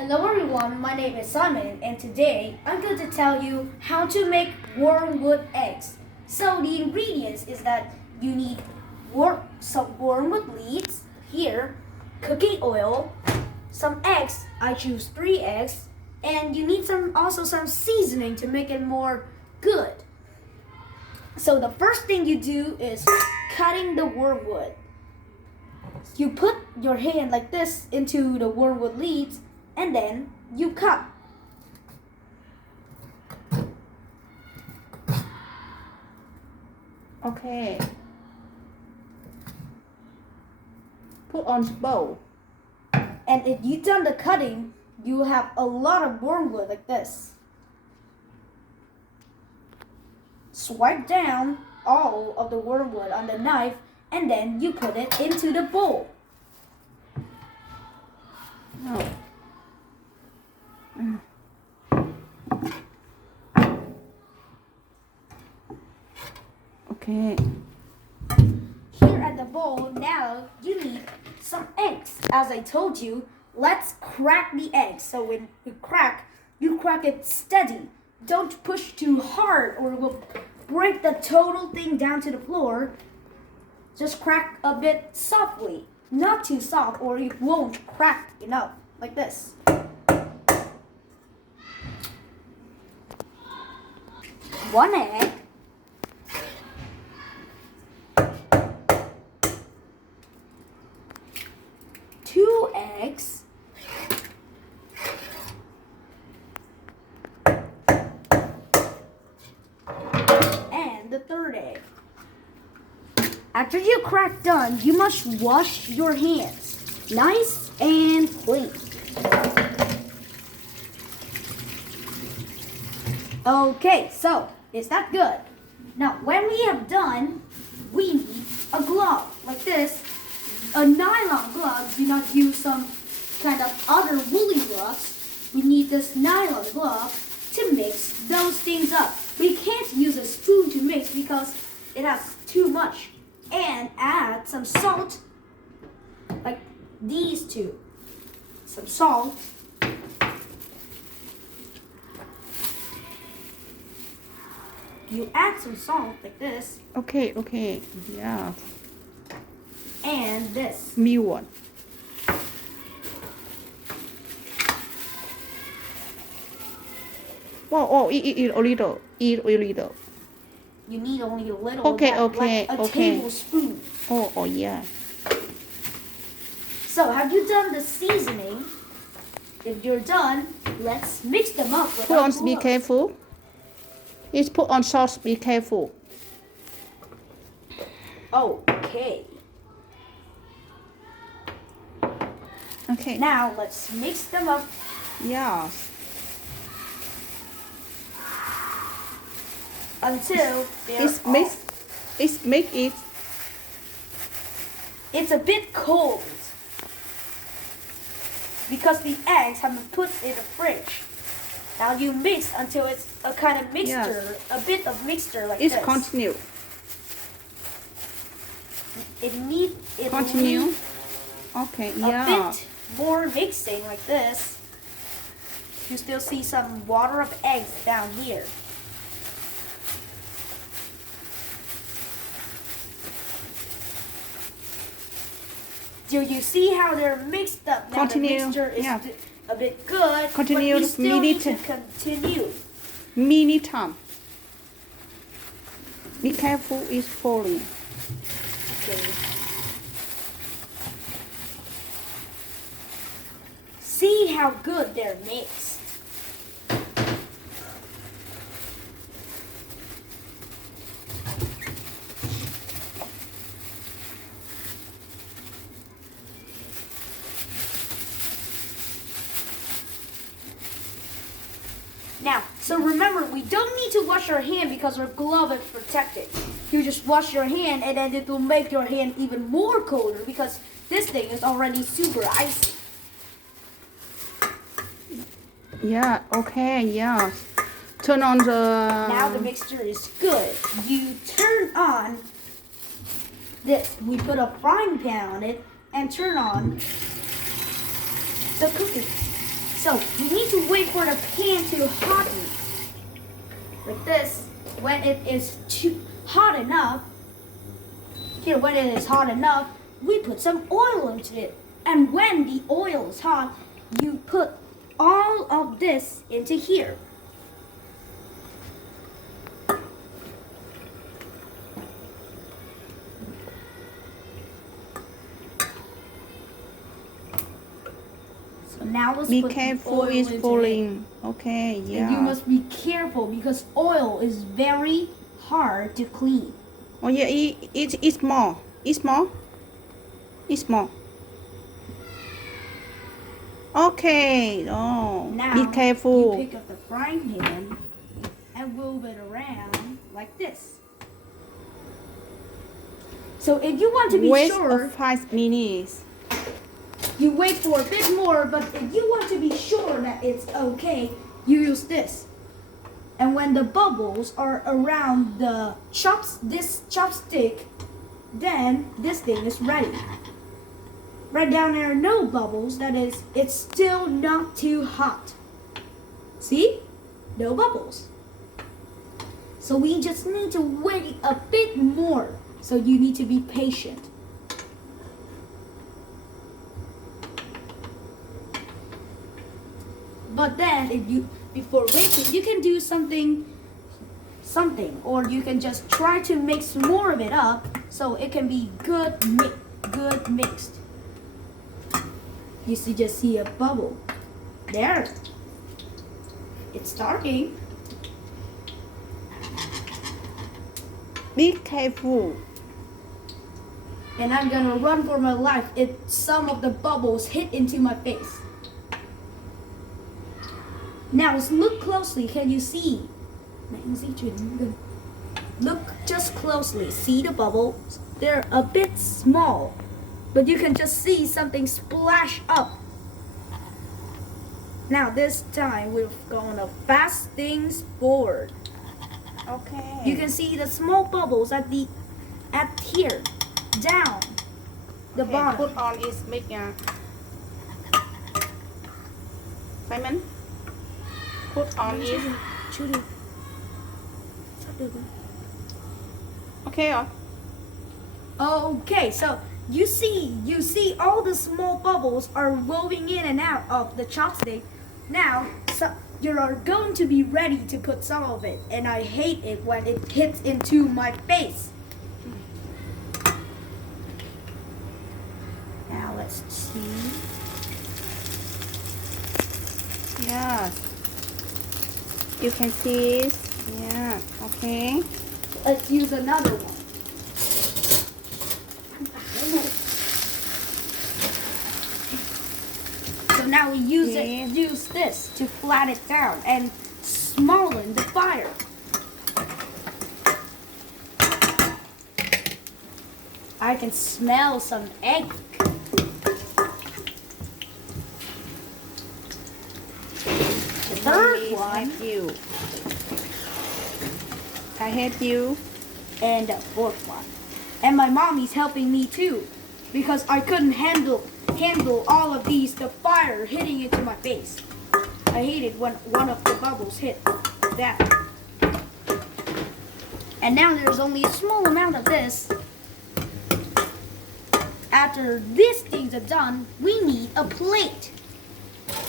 Hello everyone, my name is Simon and today I'm going to tell you how to make wormwood eggs. So the ingredients is that you need some wormwood leaves here, cooking oil, some eggs, I choose 3 eggs, and you need also some seasoning to make it more good. So the first thing you do is cutting the wormwood. You put your hand like this into the wormwood leaves and then you cut. Okay. Put on the bowl. And if you've done the cutting, you have a lot of wormwood like this. Swipe down all of the wormwood on the knife and then you put it into the bowl. No. Okay. Here at the bowl, now you need some eggs. As I told you, let's crack the eggs. So when you crack it steady. Don't push too hard or it will break the total thing down to the floor. Just crack a bit softly. Not too soft or it won't crack enough. Like this. One egg. Two eggs. And the third egg. After you crack done, you must wash your hands. Nice and clean. Okay, so is that good? Now, when we have done, we need a glove like this. A nylon glove. Do not use some kind of other woolly gloves. We need this nylon glove to mix those things up. We can't use a spoon to mix because it has too much. And add some salt, like these two. Some salt. You add some salt like this. Okay. Yeah. And this. Me one. Oh, eat a little. Eat a little. You need only a little. Okay, of that, okay, like a okay. tablespoon. Oh, yeah. So, have you done the seasoning? If you're done, let's mix them up with Put our on, be gloves. careful. It's put on sauce, be careful. Okay. Okay. Now, let's mix them up. Yeah. Until they're It's a bit cold because the eggs have been put in the fridge. Now you mix until it's a kind of mixture, a bit of mixture like It's this. continue. It needs Continue. Okay, a yeah. bit more mixing like this. You still see some water of eggs down here. Do you see how they're mixed up? Now Continue. The mixture is Yeah. a bit good, Continue but you still need to minute. continue. Mini time. Be careful, it's falling. Okay. See how good they're mixed. Now, so remember, we don't need to wash our hand because our glove is protected. You just wash your hand and then it will make your hand even more colder because this thing is already super icy. Yeah, okay, yeah. Turn on the... Now the mixture is good. You turn on this. We put a frying pan on it and turn on the cooking. So So you need to wait for the pan to harden. Like this. When it is too hot enough, when it is hot enough, we put some oil into it. And when the oil is hot, you put all of this into here. So now let's Be put careful, the oil it's into falling. Okay, it. yeah. And you must be careful because oil is very hard to clean. Oh yeah, it's small. It's small. It's small. Okay. Oh, Now be careful. you pick up the frying pan and move it around like this. So if you want to be Wait sure, of 5 minutes. you wait for a bit more, but if you want to be sure that it's okay, you use this. And when the bubbles are around the this chopstick, then this thing is ready. Right down there, no bubbles, that is, it's still not too hot. See? No bubbles. So we just need to wait a bit more. So you need to be patient. But then, before waiting, you can do something, or you can just try to mix more of it up so it can be good mixed. You just see a bubble. There. It's starting. Be careful. And I'm gonna run for my life if some of the bubbles hit into my face. Now let's look closely. Can you see? Look just closely. See the bubbles? They're a bit small, but you can just see something splash up. Now this time we're gonna fast things forward. Okay. You can see the small bubbles at here, down the Okay, bottom. put on is make Simon. Put on is okay. Okay, so you see all the small bubbles are rolling in and out of the chopstick. Now, so you're going to be ready to put some of it, and I hate it when it hits into my face. Now let's see. Yeah. You can see it. Yeah. Okay. Let's use another one. So now we use this to flatten it down and smoothen the fire. I can smell some egg. The third one. You. I hate you. And the fourth one. And my mommy's helping me too, because I couldn't handle all of the fire hitting into my face. I hate it when one of the bubbles hit that. And now there's only a small amount of this. After these things are done, we need a plate.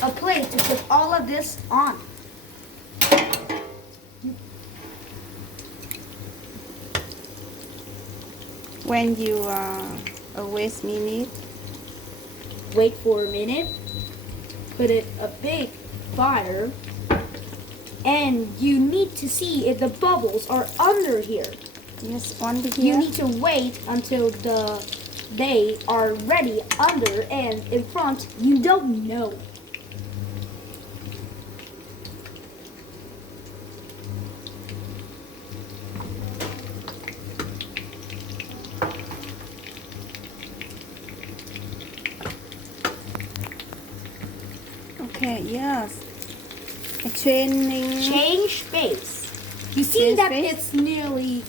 A plate to put all of this on. When you wait minute. Wait for a minute. Put it a big fire. And you need to see if the bubbles are under here. Yes, on the You here. need to wait until they are ready under, and in front you don't know. Okay, yes. A training. Change face. You see Change that face? it's nearly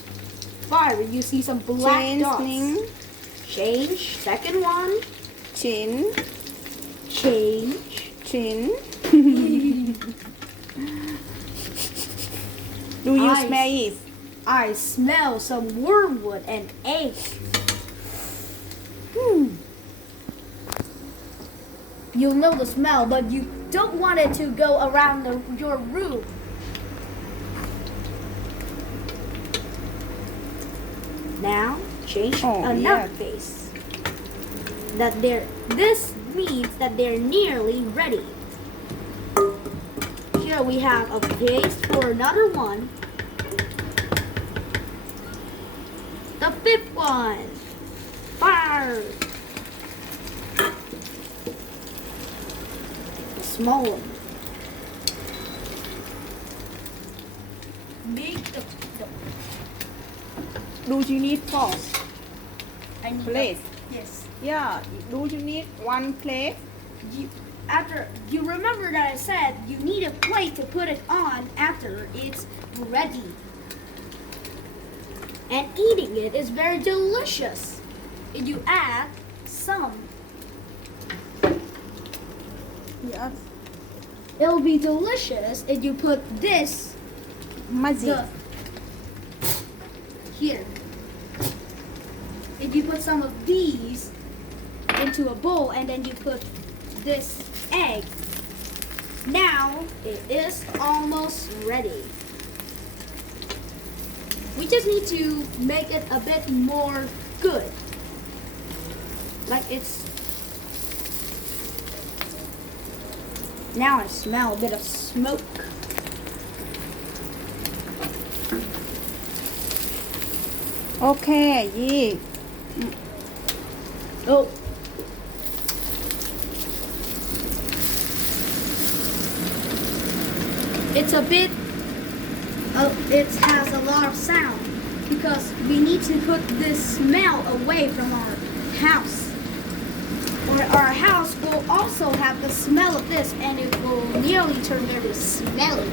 fire. You see some black dots. Changing. Change. Second one. Chin. Change. Chin. smell it? I smell some wormwood and egg. You'll know the smell, but you don't want it to go around your room. Now, change another face. This means that they're nearly ready. Here we have a paste for another one. The fifth one. Fire. The small one. Do you need sauce? I need Plate. Yes. Yeah. Do you need one plate? After you remember that I said you need a plate to put it on after it's ready. And eating it is very delicious. If you add some, Yes. it'll be delicious if you put this here. If you put some of these into a bowl and then you put this egg, now it is almost ready. We just need to make it a bit more good. Like it's... Now I smell a bit of smoke. Okay, yeah. Oh. It's a bit, it has a lot of sound because we need to put this smell away from our house. Or our house will also have the smell of this and it will nearly turn very smelly.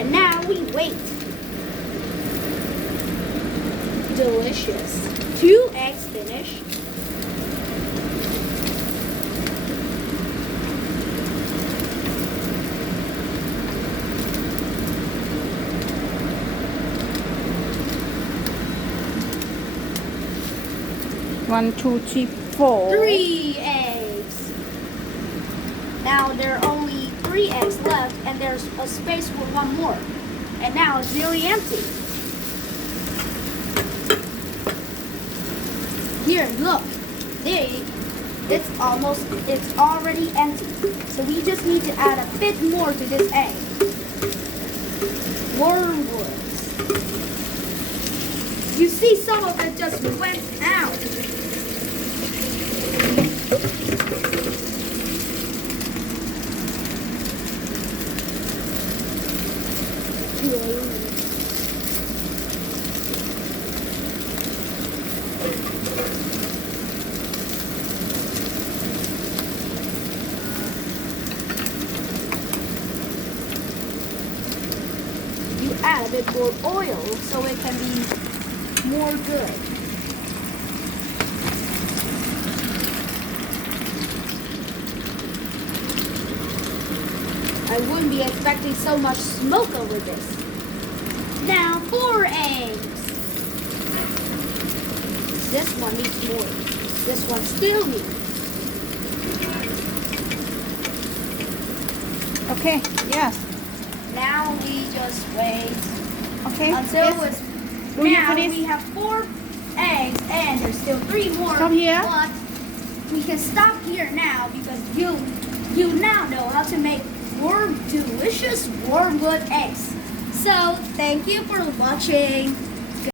And now we wait. Delicious. 2 eggs finished. One, two, three, four. 3 eggs. Now there are only 3 eggs left and there's a space for one more. And now it's nearly empty. Here, look. It's already empty. So we just need to add a bit more to this egg. Wormwood. You see some of it just went out. You add a bit more oil so it can be more good. I wouldn't be expecting so much smoke over this. Now 4 eggs. This one needs more. This one still needs. Okay, yes. Now we just wait Okay. until yes. it's... Do you Now finish? we have 4 eggs and there's still 3 more. Stop here. But we can stop here now because you now know how to make delicious wormwood eggs. So thank you for watching.